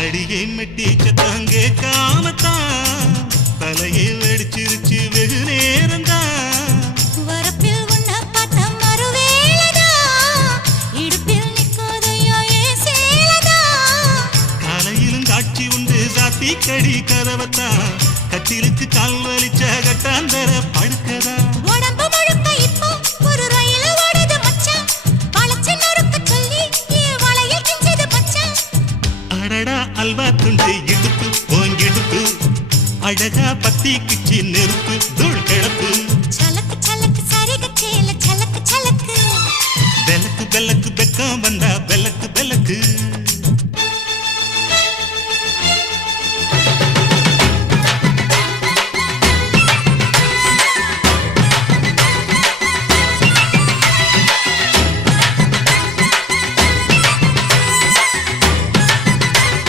அடியை மெட்டி சத்தம் கேட்காமத்தான் தலையை வெடிச்சிருச்சு வெகு நேரம்தான் வரப்பில் உன்னை பார்த்த மறுவேளைதா, இடுப்பில் நிற்காதையா என் சேலைதா. காலையிலும் காட்சி உண்டு சாத்தி கடி கதவத்தான் கட்டிலுக்கு அல்வா துண்டு இடுப்பு ஓங்கிடுப்பு. அழகா பத்தி கிச்சி நெருப்பு தூள் கிளப்பு. சலக்கு சலக்கு சரிக சேல சலக்கு சலக்கு. வெலக்கு வெலக்கு வெக்கம் வந்தா வெலக்கு வெலக்கு.